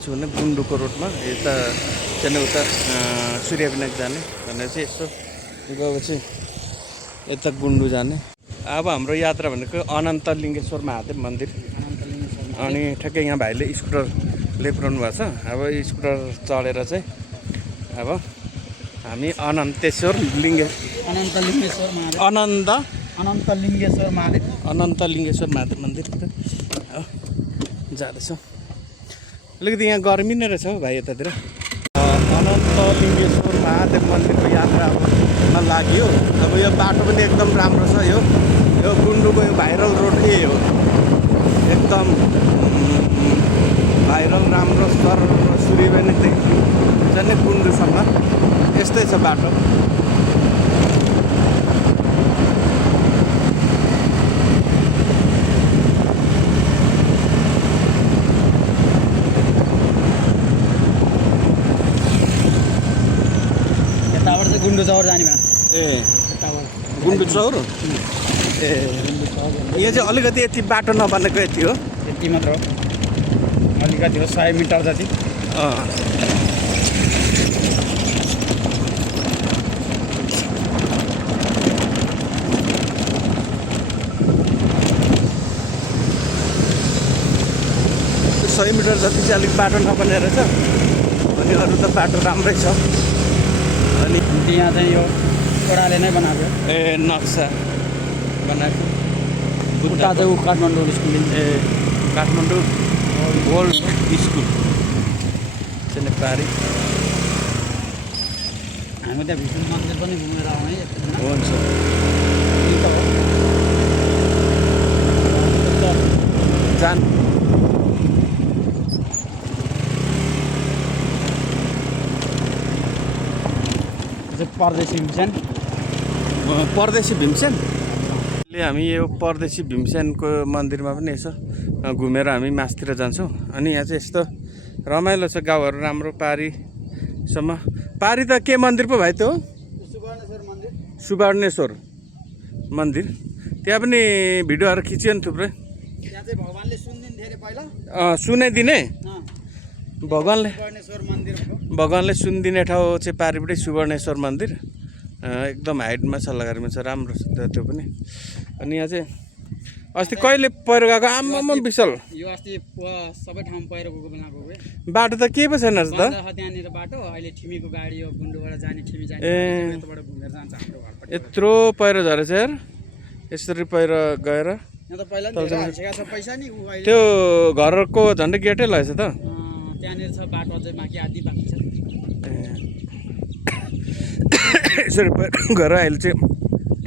भने गुन्डुको रोडमा यता चाहिँ उता सूर्य विनायक जाने भनेर चाहिँ यस्तो गएपछि यता गुन्डु जाने। अब हाम्रो यात्रा भनेको अनन्त लिङ्गेश्वर महादेव मन्दिर। अनि ठ्याक्कै यहाँ भाइले स्कुटर ल्याइपुऱ्याउनु भएको छ। अब स्कुटर चढेर चाहिँ अब हामी अनन्त लिङ्गेश्वर महादेव मन्दिर जाँदैछौँ। अलिकति यहाँ गर्मी नै रहेछ हौ भाइ यतातिर। अनन्त लिङ्गेश्वर महादेव मन्दिरको यात्रा अब लाग्यो। अब यो बाटो पनि एकदम राम्रो छ। यो गुन्डुको यो भाइरल रोड यही हो, एकदम भाइरल राम्रो सर सूर्यविनायकदेखि झन् गुन्डुसम्म यस्तै छ बाटो। गुन्डु चौर जाने भन। गुन्डु चौर यहाँ चाहिँ अलिकति यति बाटो नबनेको यति हो, यति मात्र हो, अलिकति हो 100 मिटर जति। 100 मिटर जति चाहिँ अलिक बाटो नबने रहेछ। अनि अरू त बाटो राम्रै छ। अनि यहाँ चाहिँ यो ओडाले नै बनाएको नक्सा बनाएको। उता चाहिँ Kathmandu school, Kathmandu old school चाहिँ नेपाली। हामी त्यहाँ विष्णु मन्दिर पनि घुमेर आउने हुन्छ। जान परदेशी भीमसेन। परदेशी भीमसेन हामी यो परदेशी भीमसेनको मन्दिरमा पनि यसो घुमेर हामी मासतिर जान्छौँ। अनि यहाँ चाहिँ यस्तो रमाइलो छ, गाउँहरू राम्रो। पारीसम्म पारी त के मन्दिर पो भाइ त्यो? सुवर्णेश्वर मन्दिर। त्यहाँ पनि भिडियोहरू खिच्यो नि थुप्रै। त्यहाँ चाहिँ भगवानले सुनिदिन्थे अरे पहिला, सुनाइदिने भगवानले सुनिदिने ठाउँ चाहिँ पारिबाटै सुवर्णेश्वर मन्दिर। एकदम हाइटमा छ, लगारीमा छ, राम्रो छ त्यो पनि। अनि यहाँ चाहिँ अस्ति कहिले पहिरो गएको आम्मामा विशाल। यो अस्ति सबै ठाउँ पहिरो गएको बेला गएको बाटो त के पो छैन रहेछ त? त्यहाँनिर बाटो अहिले ठिमीको गाडी यो गुन्डुबाट जाने, ठिमी जाने यताबाट घुमेर जान्छ हाम्रो घरबाट। यत्रो पहिरो झरेछ यार। यसरी पहिरो गएर यहाँ त पहिला नि हाल्छेका छ पैसा नि अहिले। त्यो घरको झन्डै गेटै रहेछ त। त्यहाँनिर छ बाटो अझै बाँकी, आधी बाँकी छ। यसरी गएर अहिले चाहिँ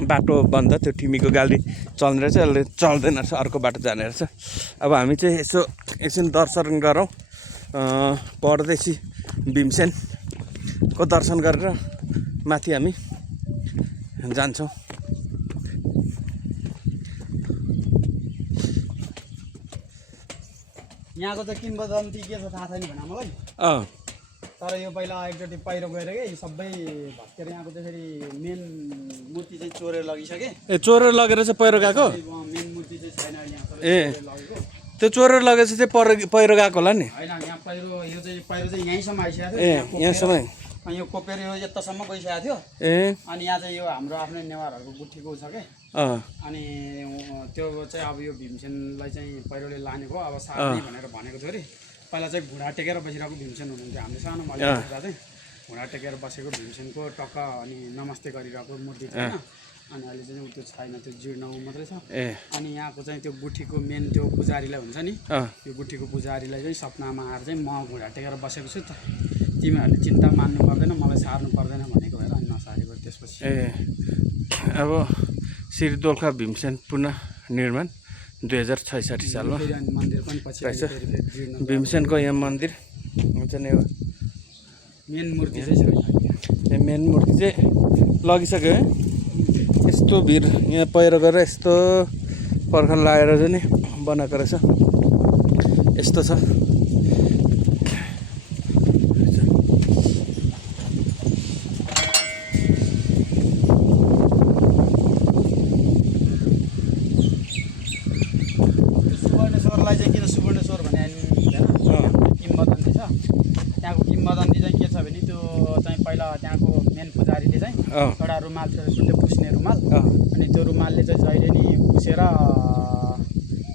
बाटो बन्द। त्यो ठिमीको गाडी चल्ने रहेछ, अहिले चल्दैन रहेछ, अर्को बाटो जाने रहेछ। अब हामी चाहिँ यसो एकछिन दर्शन गरौँ। परदेशी भीमसेनको दर्शन गरेर माथि हामी जान्छौँ। यहाँको चाहिँ किम्बदन्ती के छ थाहा छैन भन मलाई। तर यो पहिला एकचोटि पहिरो गएर के सबै भत्केर यहाँको त्यसरी मेन मूर्ति चाहिँ चोरेर लगिसके। चोरेर लगेर चाहिँ पहिरो गएको? मेन मूर्ति चाहिँ छैन यहाँ। त्यो चोरेर लगेर चाहिँ पहिरो गएको होला नि? होइन, यहाँ पहिरो यो चाहिँ पहिरो चाहिँ यहीँसम्म आइसकेको थियो। यहाँसम्म यो कोपेर यो यतासम्म गइसकेको थियो। अनि यहाँ चाहिँ यो हाम्रो आफ्नै नेवारहरूको गुठीको छ के। अनि त्यो चाहिँ अब यो भीमसेनलाई चाहिँ पहिरोले लानेको अब सार्ने भनेर भनेको थियो अरे। पहिला चाहिँ घुँडा टेकेर बसिरहेको भीमसेन हुनुहुन्थ्यो। हामीले सानो मैले चाहिँ घुँडा टेकेर बसेको भीमसेनको टक्क अनि नमस्ते गरिरहेको मूर्ति थियो होइन। अनि अहिले चाहिँ त्यो छैन, त्यो जीर्ण मात्रै छ। अनि यहाँको चाहिँ त्यो गुठीको मेन त्यो पुजारीलाई हुन्छ नि, यो गुठीको पुजारीलाई चाहिँ सपनामा आएर चाहिँ म घुँडा टेकेर बसेको छु त, तिमीहरूले चिन्ता मान्नु पर्दैन, मलाई सार्नु पर्दैन भनेको भएर अनि नसारेको। त्यसपछि अब श्री दोलखा भीमसेन पुनः निर्माण 2066 सालमा मन्दिर पनि पछि भीमसेनको यहाँ मन्दिर हुन्छ नि। मेन मूर्ति चाहिँ छ, मेन मूर्ति चाहिँ लगिसक्यो है। यस्तो भिर यहाँ पहिरो गरेर यस्तो पर्खा लगाएर चाहिँ नि बनाएको रहेछ। यस्तो छ। सुवर्णेश्वरलाई चाहिँ किन सुवर्णेश्वर भने किम्बदन्ती छ। किम्बदन्ती चाहिँ के छ भने त्यो चाहिँ पहिला त्यहाँको मेन पुजारीले चाहिँ एउटा रुमाल थियो सुत्ते पुस्ने रुमाल अनि त्यो रुमालले चाहिँ जहिले नि पुसेर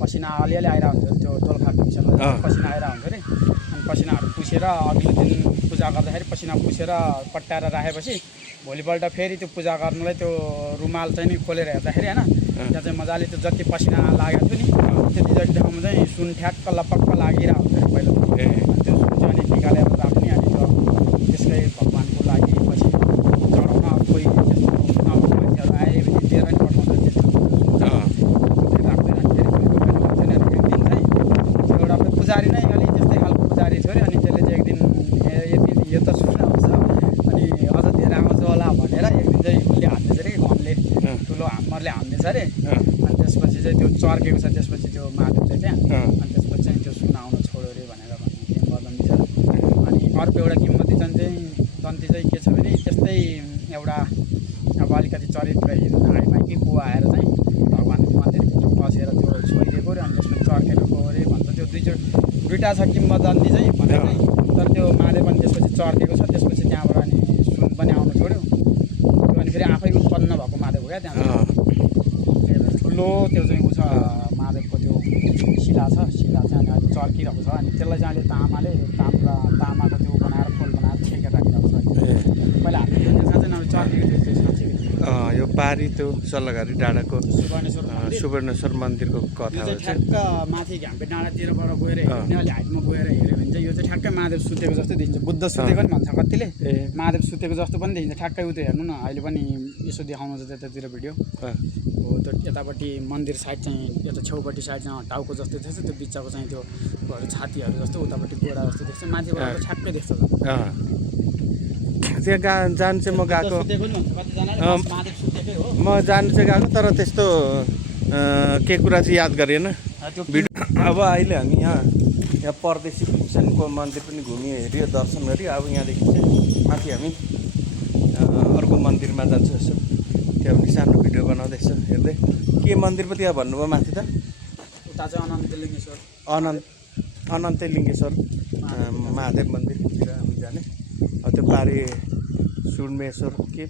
पसिना अलिअलि आइरहेको हुन्छ त्यो दोलखा भीमसेनमा पसिना आइरहेको हुन्छ अरे अनि पसिनाहरू पुसेर अघिल्लो दिन पूजा गर्दाखेरि पसिना पुसेर पट्याएर राखेपछि भोलिपल्ट फेरि त्यो पूजा गर्नुलाई त्यो रुमाल चाहिँ नि खोलेर हेर्दाखेरि होइन त्यहाँ चाहिँ मजाले त्यो जति पसिना लागेको थियो नि त्यति जति ठाउँमा चाहिँ सुन ठ्याक्क लपक्क लागिरहेको हुन्छ अरे पहिला त्यो सुन चाहिँ अनि निकालेर राख्ने अनि त्यो त्यसकै भगवान्को लागि पछि चढाउन अब कोही त्यस्तो अब मान्छेहरू आए भने दिएर नि पठाउँछ त्यस्तो राख्दैन अनि फेरि एक दिन चाहिँ एउटा पुजारी नै अलिक त्यस्तै खालको पुजारी थियो अरे अनि त्यसले चाहिँ एक दिन यति यो त सुन आउँछ अनि अझ धेरै आउँछ होला भनेर एक दिन चाहिँ उसले हान्दैछ अरे घमले ठुलो हाम्मरले हान्दैछ अरे अनि त्यसपछि चाहिँ त्यो चर्केको छ त्यसपछि त्यो महादेव चाहिँ त्यहाँ अनि त्यसपछि चाहिँ त्यो सुन आउन छोड्यो अरे भनेर किम्बदन्ती छ अनि अर्को एउटा किम्बदन्ती चाहिँ के छ भने त्यस्तै एउटा अब अलिकति चरित्रहीन हाइमाइकै को आएर चाहिँ भगवान्को मन्दिरभित्र पसेर त्यो छोइदिएको अरे अनि त्यसपछि चर्केको अरे भन्छ त्यो दुईवटा छ किम्बदन्ती चाहिँ भनेर चाहिँ तर त्यो महादेव पनि त्यसपछि चर्केको छ त्यसपछि त्यहाँबाट अनि सुन पनि आउनु छोड्यो त्यो अनि फेरि आफै उत्पन्न भएको महादेव हो क्या त्यहाँ ठुलो त्यो चाहिँ उ छ महादेवको त्यो शिला चाहिँ अनि अहिले चर्किरहेको छ अनि त्यसलाई चाहिँ अहिले तामाको त्यो बनाएर खोल बनाएर ठेकेर राखिरहेको छ पहिला हामीले जुन चाहिँ साँच्चै नभए चर्किएको थियो साँच्चै यो पारी त्यो सल्लाघारी डाँडाको सुवर्णेश्वर मन्दिरको कथा चाहिँ ठ्याक्क माथि घाम्पे डाँडातिरबाट गएर हेर्ने अलि हाइटमा गएर हेऱ्यो भने चाहिँ यो चाहिँ ठ्याक्कै महादेव सुतेको जस्तो देखिन्छ बुद्ध सुतेको नि भन्छ कतिले महादेव सुतेको जस्तो पनि देखिन्छ ठ्याक्कै उयो हेर्नु न अहिले पनि यसो देखाउनु छ त्यतातिर भिडियो हो त्यो यतापट्टि मन्दिर साइड चाहिँ यता छेउपट्टि साइड चाहिँ टाउको जस्तो देख्छ त्यो बिचको चाहिँ त्यो छातीहरू जस्तो उतापट्टि गोडा जस्तो देख्छ माथिबाट ठ्याक्कै देख्छ त्यहाँ जानु चाहिँ म गएको म जानु चाहिँ गएको तर त्यस्तो के कुरा चाहिँ याद गरेन भिडियो अब अहिले हामी यहाँ परदेशी भीमसेनको मन्दिर पनि घुम्यो हेऱ्यो दर्शन गऱ्यो अब यहाँदेखि चाहिँ माथि हामी अर्को मन्दिरमा जान्छौँ यसो त्यहाँ पनि सानो भिडियो बनाउँदैछ हेर्दै के मन्दिर पो त्यहाँ भन्नुभयो माथि त उता चाहिँ अनन्तलिङ्गेश्वर महादेव मन्दिरतिर हामी जाने त्यो पारी सुर्मेश्वर के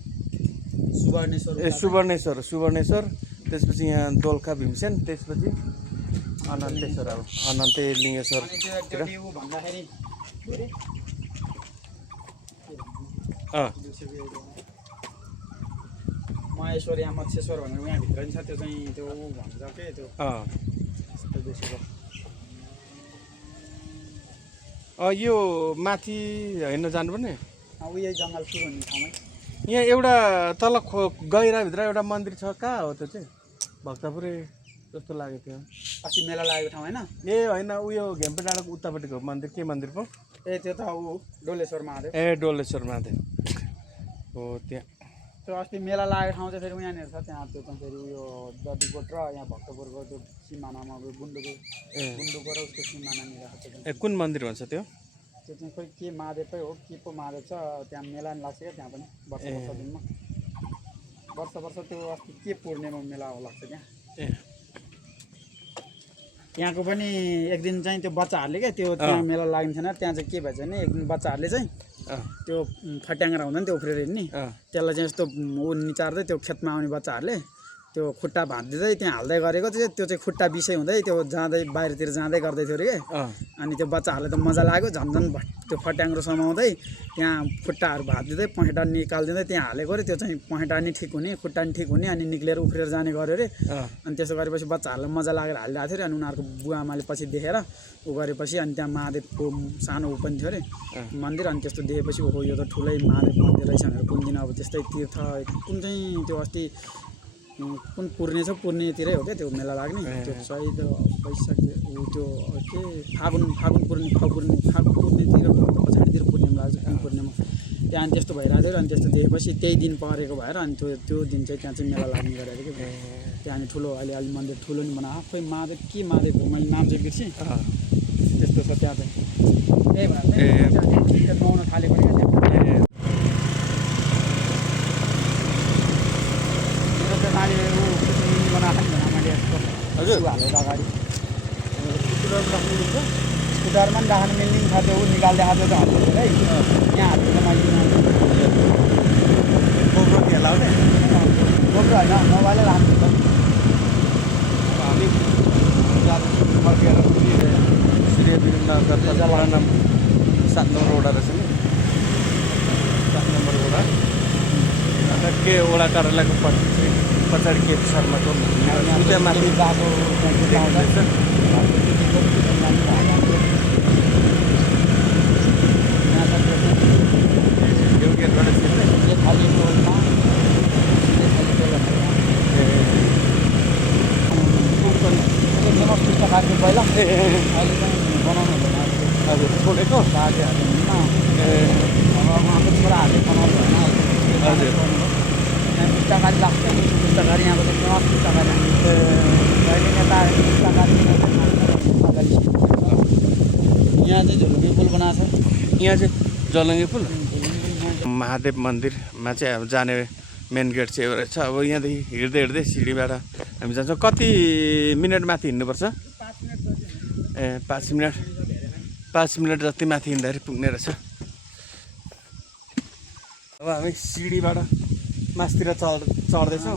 सुवर्णेश्वर त्यसपछि यहाँ दोलखा भीमसेन त्यसपछि अनन्तेश्वर अब अनन्तलिङ्गेश्वरतिर महेश्वर या मत्स्येश्वर भनेर यहाँभित्र नि छ त्यो चाहिँ त्यो भन्छ के त्यो यो माथि होइन जानुपर्ने यही जङ्गल सुरु हुने ठाउँमै यहाँ एउटा तल गहिराभित्र एउटा मन्दिर छ कहाँ हो त्यो चाहिँ भक्तपुरै जस्तो लाग्यो त्यो अस्ति मेला लागेको ठाउँ होइन ए होइन उयो घेम्पे डाँडाको उतापट्टिको मन्दिर के मन्दिर पो ए त्यो त डोलेश्वर महादेव डोलेश्वर महादेव हो त्यहाँ त्यो अस्ति मेला लागेको ठाउँ चाहिँ फेरि यहाँनिर छ त्यहाँ त्यो चाहिँ फेरि उयो ददिकोट र यहाँ भक्तपुरको त्यो सिमानामा गुन्डुको र उसको सिमानानिर कुन मन्दिर भन्छ त्यो चाहिँ खोइ के महादेवकै हो के पो महादेव छ त्यहाँ मेला नि लाग्छ क्या त्यहाँ पनि वर्ष त्यो अस्ति के पूर्णिमा मेला लाग्छ त्यहाँ त्यहाँको पनि एक दिन चाहिँ त्यो बच्चाहरूले क्या त्यो त्यहाँ मेला लाग्ने थिएन त्यहाँ चाहिँ के भएछ भने एक दिन बच्चाहरूले चाहिँ त्यो फट्याङ्ग्रा हुँदैन त्यो उफ्रेर हिँड्ने त्यसलाई चाहिँ यस्तो ऊ निचार्दै त्यो खेतमा आउने बच्चाहरूले त्यो खुट्टा भाँचिदिँदै त्यहाँ हाल्दै गरेको चाहिँ त्यो चाहिँ खुट्टा विषय हुँदै त्यो जाँदै बाहिरतिर जाँदै गर्दै थियो अरे के अनि त्यो बच्चाहरूलाई त मजा लाग्यो झन् त्यो फट्याङ्ग्रो समाउँदै त्यहाँ खुट्टाहरू भाँचिदिँदै पहेँटा निकालिदिँदै त्यहाँ हालेको अरे त्यो चाहिँ पहेँटा नि ठिक हुने खुट्टा नि ठिक हुने अनि निक्लेर उफ्रेर जाने गर्यो अरे अनि त्यसो गरेपछि बच्चाहरूलाई मजा लागेर हालिरहेको थियो अरे अनि उनीहरूको बुवा आमाले पछि देखेर उ गरेपछि अनि त्यहाँ महादेवको सानो ऊ पनि थियो अरे मन्दिर अनि त्यस्तो देखेपछि ओहो यो त ठुलै महादेव मन्दिर रहेछ भनेर कुन दिन अब त्यस्तै तीर्थ कुन चाहिँ त्यो अस्ति कुन पूर्णेतिरै हो क्या त्यो मेला लाग्ने त्यो चैत वैशाख त्यो के फागुन पूर्णेतिर पछाडितिर पूर्णिमा लाग्छ कुन पूर्णिमा त्यहाँ अनि त्यस्तो भइरहेको थियो अनि त्यस्तो देखेपछि त्यही दिन परेको भएर अनि त्यो दिन चाहिँ त्यहाँ चाहिँ मेला लाग्ने गरेको थियो कि त्यहाँ अनि ठुलो अलि मन्दिर ठुलो नि बनाएको खोइ महादेव के महादेव हो मैले नाम चाहिँ बिर्सेँ त्यस्तो छ त्यहाँ चाहिँ त्यही भएर नुहाउन थालेको क्या त्यहाँ हजुर हालेर अगाडि स्कुटरमा पनि राख्नु मिल्ने छ त्यो निकाल्दै खाएको चाहिँ हाल्नु है यहाँ हालेर माइदिनु गोब्रो खेलाउने गोब्रो होइन मोबाइलै राख्नु त हामी जाँदैछौँ फर्केर सूर्यवीरनगर पुरानो 7 नम्बर वडा रहेछ नि 7 नम्बर वडा अन्त के वडा कार्यालयको पछाडि के शर्माको त्यहाँ माथि बाटो देख्नुहुँदैछ यो गेटबाट छिर्ने खाली टोलमा फेमस पुस्तक थियो पहिला अहिले चाहिँ बनाउनु हुँदैन हजुर छोडेको बाजेहरू अब उहाँको छोराहरूले बनाउनु भएन हजुर यहाँ पुस्तकारी लाग्छ पुस्तकारी यहाँको चाहिँ फेमस पुस्तकारी अहिले नेता पुस्तकारी यहाँ चाहिँ झुलुकी पुल बनाएको छ यहाँ चाहिँ जलङ्गे पुल महादेव मन्दिरमा चाहिँ अब जाने मेन गेट चाहिँ एउटा छ अब यहाँदेखि हिँड्दै हिँड्दै सिँढीबाट हामी जान्छौँ कति मिनट माथि हिँड्नुपर्छ 5 मिनट जति माथि हिँड्दाखेरि पुग्ने रहेछ अब हामी सिँढीबाट मास्तिर चढ्दैछौँ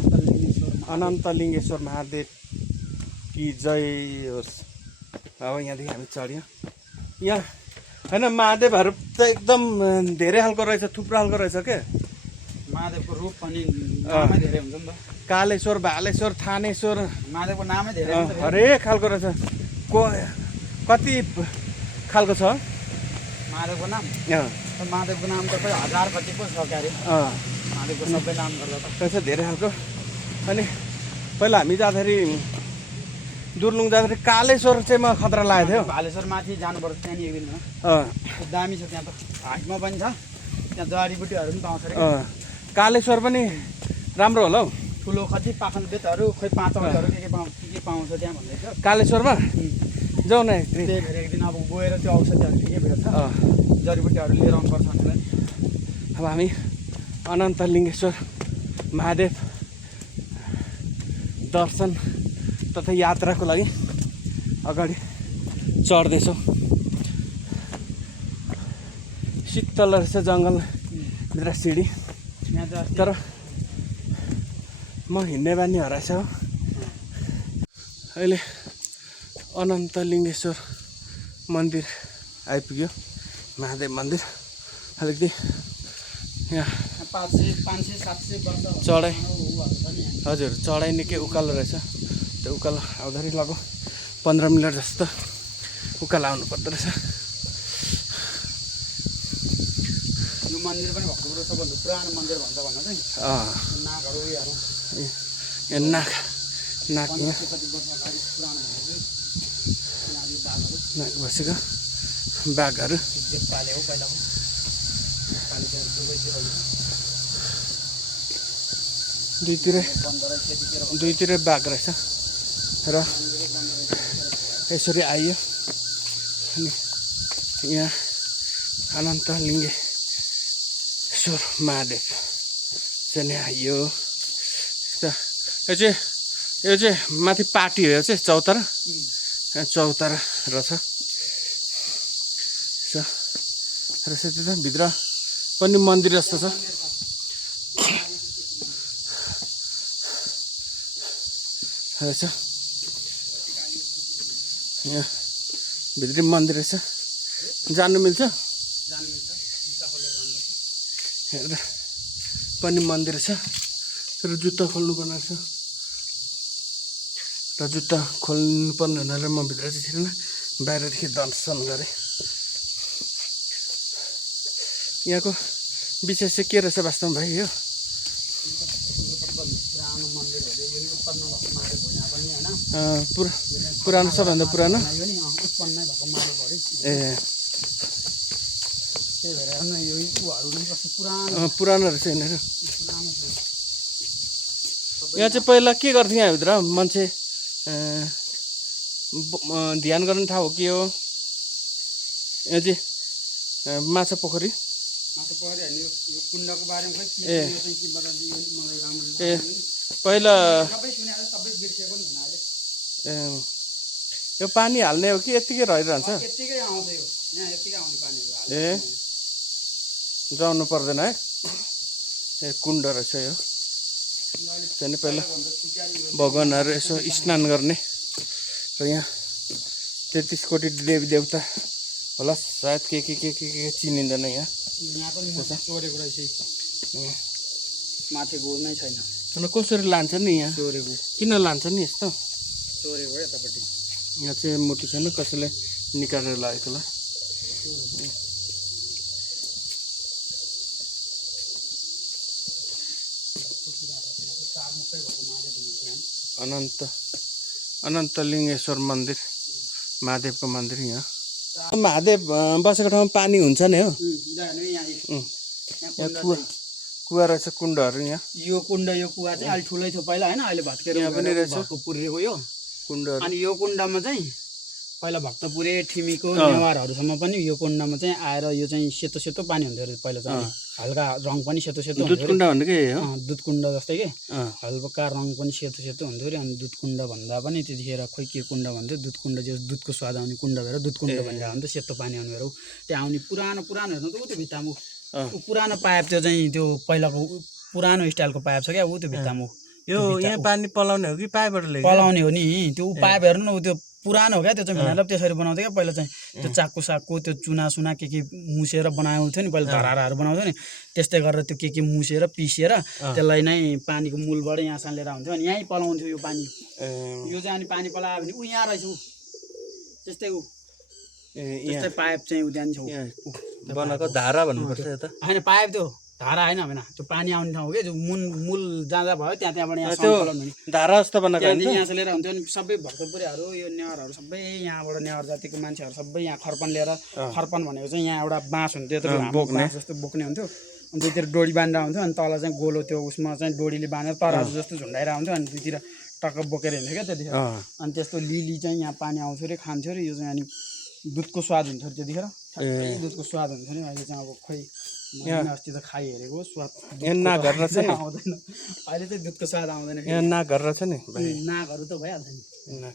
अनन्त लिङ्गेश्वर महादेव कि जय होस् अब यहाँदेखि हामी चढ्यौँ यहाँ होइन महादेवहरू त एकदम धेरै खालको रहेछ थुप्रो खालको रहेछ के महादेवको रूप पनि नामै धेरै हुन्छ नि त कालेश्वर भालेश्वर थानेश्वर महादेवको नामै धेरै हुन्छ हरेक खालको रहेछ कति खालको छ महादेवको नाम अँ, महादेवको नाम त खै 1000 कति पो छ क्यारे अँ, महादेवको सबै नाम गर्दा त रहेछ धेरै खालको अनि पहिला हामी जाँदाखेरि दुर्लुङ जाँदाखेरि कालेश्वर चाहिँ म खतरा लागेको थियो भालेश्वर माथि जानुपर्छ त्यहाँनिर एक दिन अँ, दामी छ त्यहाँ त हाइटमा पनि छ त्यहाँ जडीबुटीहरू पनि पाउँछ अरे अँ, कालेश्वर पनि राम्रो होला हौ ठुलो कति पाखन बेतहरू खोइ 5 औँठहरू के पाउँछ त्यहाँ भन्दै थियो कालेश्वरमा जाउँ न एकदिन। त्यही भएर एक दिन अब गएर त्यो औषधिहरू के भेट्छ अँ, जडीबुटीहरू लिएर आउनुपर्छ हामीलाई अब हामी अनन्त लिङ्गेश्वर महादेव दर्शन तथा यात्राको लागि अगाडि चढ्दैछौँ शीतल रहेछ जङ्गलभित्र सिँढी यहाँ त अस्ति तर म हिँड्ने बानी हराएछ हो अहिले अनन्त लिङ्गेश्वर मन्दिर आइपुग्यो महादेव मन्दिर अलिकति यहाँ 500-700 वर्ष चढाइ ऊहरू छ नि यहाँ। हजुर चढाइ निकै उकालो रहेछ त्यो उकालो आउँदाखेरि लगभग 15 मिनट जस्तो उकालो आउनु पर्दो रहेछ यो मन्दिर पनि भक्तपुरको सबभन्दा पुरानो मन्दिर भन्छ भन्न चाहिँ नागहरू उयोहरू यहाँ नाक यहाँ 50 कति वर्ष अगाडि पुरानो भनेको चाहिँ यहाँ यो बाघहरू नाक बसेको बाघहरू देश पाले हो पहिला पालिकाहरू दुईतिरै बन्द रहेछ त्यतिखेर दुईतिरै बाघ रहेछ र यसरी आइयो अनि यहाँ अनन्त लिङ्गेश्वर महादेव चाहिँ नि आइयो यो चाहिँ माथि पार्टी हो यो चाहिँ चौतारा चौतारा रहेछ रहेछ त्यो त भित्र पनि मन्दिर जस्तो छ रहेछ यहाँ भित्री मन्दिर रहेछ जानु मिल्छ हेरेर पनि मन्दिर छ तर जुत्ता खोल्नुपर्ने रहेछ र जुत्ता खोल्नु पर्ने हुनाले म भित्र चाहिँ थिएन बाहिरदेखि दर्शन गरेँ यहाँको विशेष चाहिँ के रहेछ वास्तवमा भाइ यो पुरानो मन्दिर हो यो नि उत्पन्न भएको महादेव हो यहाँ पनि होइन पुरानो सबभन्दा पुरानो यो नि उत्पन्नै भएको महादेव हो अरे ए त्यही भएर हेर्नु यो ऊहरू पनि कस्तो पुरानो पुरानो रहेछ यिनीहरू पुरानो छ यहाँ चाहिँ पहिला के गर्थ्यो यहाँभित्र मान्छे ध्यान गर्ने ठाउँ हो के हो यहाँ चाहिँ माछा पोखरी माछा पोखरी होइन यो कुण्डको बारेमा खोइ के ए। यो चाहिँ के बताउँदै यो मलाई राम्ररी ए पहिला सबै सुने सबै बिर्सेको नि हुन अहिले यो पानी हाल्ने हो कि यतिकै रहिरहन्छ यतिकै आउँछ यो यहाँ यतिकै आउने पानीहरू ए जाउनु पर्दैन है ए कुण्ड रहेछ यो त्यहाँ पहिला भगवान्हरू यसो स्नान गर्ने र यहाँ 33 कोटी देवी देवता होला सायद के चिनिँदैन यहाँ यहाँ पनि मोटर चोरेको रहेछ माथि गोल नै छैन अन्त कसरी लान्छ नि यहाँ चोरेको किन लान्छ नि यस्तो चोरेको हो यतापट्टि यहाँ चाहिँ मूर्ति छैन कसैले निकालेर लागेको होला अनन्त लिङ्गेश्वर मन्दिर महादेवको मन्दिर यहाँ महादेव बसेको ठाउँमा पानी हुन्छ नि हो यहाँ कुवा रहेछ कुण्डहरू यहाँ यो कुण्ड यो कुवा चाहिँ अलि ठुलै थियो पहिला होइन अहिले भत्केर यहाँ पनि रहेछ पुरेको यो कुण्डहरू अनि यो कुण्डमा चाहिँ पहिला भक्तपुरे ठिमीको नेवारहरूसम्म पनि यो कुण्डमा चाहिँ आएर यो चाहिँ सेतो सेतो पानी हुन्थ्यो अरे पहिला चाहिँ हल्का रङ पनि सेतो सेतो दुध कुण्ड भनेकै हो दुध कुण्ड जस्तै के हल्का रङ पनि सेतो सेतो हुन्थ्यो अरे अनि दुध कुण्ड भन्दा पनि त्यतिखेर खोइ के कुण्ड भन्थ्यो दुध कुण्ड जो दुधको स्वाद आउने कुण्ड भएर दुध कुण्ड भनेर हुन्थ्यो सेतो पानी आउने भएर त्यहाँ आउने पुरानो पुरानो हेर्नु त ऊ त्यो भित्तामा पुरानो पाइप त्यो चाहिँ त्यो पहिलाको पुरानो स्टाइलको पाइप छ क्या ऊ त्यो भित्तामा यो यहाँ पानी पलाउने हो कि पाइपबाट पलाउने हो नि त्यो पाइप हेर्नु न ऊ त्यो पुरानो हो क्या त्यो चाहिँ भनेर त्यसरी बनाउँथ्यो क्या पहिला चाहिँ त्यो चाक्कु साक्कु त्यो चुना सुना के मुसेर बनाउँथ्यो नि पहिला धराराहरू बनाउँथ्यो नि त्यस्तै गरेर त्यो के मुसेर पिसेर त्यसलाई नै पानीको मूलबाट यहाँसम्म लिएर हुन्थ्यो अनि यहीँ पलाउँथ्यो यो पानी यो चाहिँ अनि पानी पलायो भने ऊ यहाँ रहेछ ऊ त्यस्तै ऊ त्यस्तै पाइप चाहिँ ऊ त्यहाँ छ बनाएको धारा भन्नुपर्छ यता होइन पाइप त्यो धारा होइन होइन त्यो पानी आउने ठाउँ हो कि त्यो मूल जाँदा भयो त्यहाँबाट यहाँ धारा जस्तो बनाएको यहाँ लिएर हुन्थ्यो अनि सबै भक्तपुरेहरू यो नेवारहरू सबै यहाँबाट नेवार जातिको मान्छेहरू सबै यहाँ खर्पन लिएर खर्पन भनेको चाहिँ यहाँ एउटा बाँस हुन्थ्यो त्यो बोक्ने जस्तो बोक्ने हुन्थ्यो अनि त्यतिर डोरी बाँधेर हुन्थ्यो अनि तल चाहिँ गोलो त्यो उसमा चाहिँ डोरीले बाँधेर तराजु जस्तो झुन्डाएर हुन्थ्यो अनि त्यतिर टक्क बोकेर हिँड्थ्यो क्या त्यतिखेर अनि त्यस्तो लिली चाहिँ यहाँ पानी आउँथ्यो अरे खान्थ्यो अरे यो चाहिँ अनि दुधको स्वाद हुन्थ्यो त्यतिखेर दुधको स्वाद हुन्थ्यो नि अहिले चाहिँ अब खोइ अस्ति त खाइहेरेको स्वाद नाघहरू छ नि आउँदैन अहिले चाहिँ दुधको स्वाद आउँदैन यहाँ नाघहरू छ नि नाघहरू त भइहाल्छ नि नाघ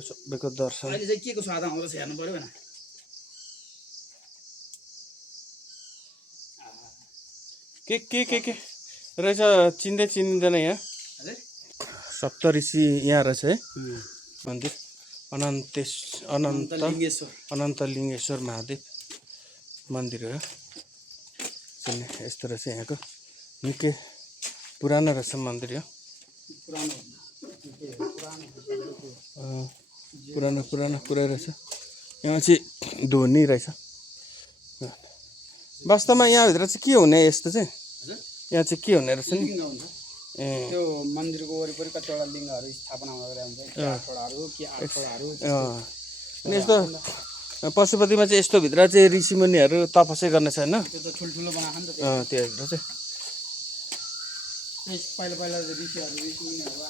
सबैको दर्शन अहिले चाहिँ के को स्वाद आउँदो रहेछ हेर्नु पर्यो होइन के रहेछ चिन्दैन यहाँ सप्तऋषि यहाँ रहेछ है मन्दिर अनन्त लिङ्गेश्वर महादेव मन्दिर हो यस्तो रहेछ यहाँको निकै पुरानो रहेछ मन्दिर हो पुरानो पुरै रहेछ यहाँ चाहिँ ध्वनि रहेछ वास्तवमा यहाँभित्र चाहिँ के हुने यस्तो चाहिँ यहाँ चाहिँ के हुने रहेछ नि त्यो मन्दिरको वरिपरि कतिवटा लिङ्गहरू स्थापना गरेर हुन्छ अनि यस्तो पशुपतिमा चाहिँ यस्तो भित्र चाहिँ ऋषिमुनिहरू तपस्या गर्ने छैन त्यो त ठुल्ठुलो बनाएको नि त त्यो भित्र चाहिँ पहिला ऋषिमुनिहरू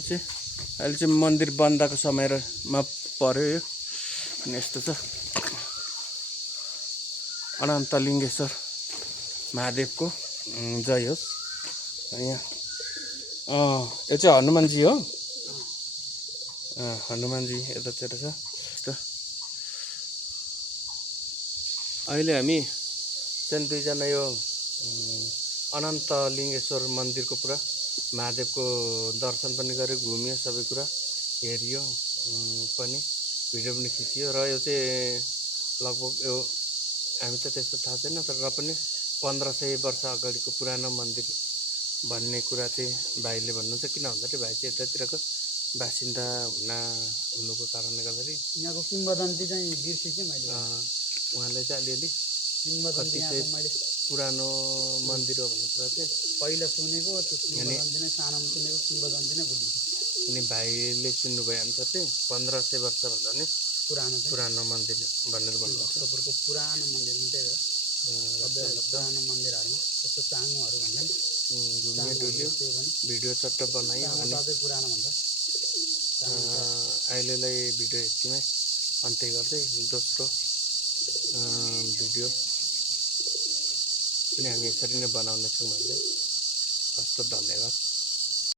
चाहिँ अहिले चाहिँ मन्दिर बन्दाको समयमा पर्यो यो अनि यस्तो छ अनन्त लिङ्गेश्वर महादेवको जय होस् यहाँ यो चाहिँ हनुमानजी हो हनुमानजी यतातिर छ अहिले हामी चाहिँ दुईजना यो अनन्त लिङ्गेश्वर मन्दिरको पुरा महादेवको दर्शन पनि गऱ्यो घुम्यो सबै कुरा हेरियो पनि भिडियो पनि खिचियो र यो चाहिँ लगभग यो हामी त त्यस्तो थाहा छैन तर र पनि 1500 वर्ष अगाडिको पुरानो मन्दिर भन्ने कुरा चाहिँ भाइले भन्नुहुन्छ किन भन्दाखेरि भाइ चाहिँ यतातिरको बासिन्दा हुनुको कारणले गर्दाखेरि यहाँको किम्बदन्ती चाहिँ बिर्सेँ मैले उहाँले चाहिँ अलिअलि किम्बदन्ती मैले पुरानो मन्दिर हो भन्ने कुरा चाहिँ पहिला सुनेको त्यो किम्बदन्ती नै सानोमा सुनेको किम्बदन्ती नै भुलिन्छ अनि भाइले सुन्नुभयो अनुसार चाहिँ 1500 वर्षभन्दा नि पुरानो मन्दिर भनेर भन्नुहुन्छ भक्तपुरको पुरानो मन्दिरमा त्यही हो पुरानो मन्दिरहरूमा जस्तो चाङहरू भन्छ नि घुम्यो डुल्यो भिडियो चट्ट बनायो अनि पुरानो भन्छ अहिलेलाई भिडियो यतिमै अन्त्य गर्दै दोस्रो भिडियो पनि हामी यसरी नै बनाउनेछौँ भन्दै हस्त धन्यवाद।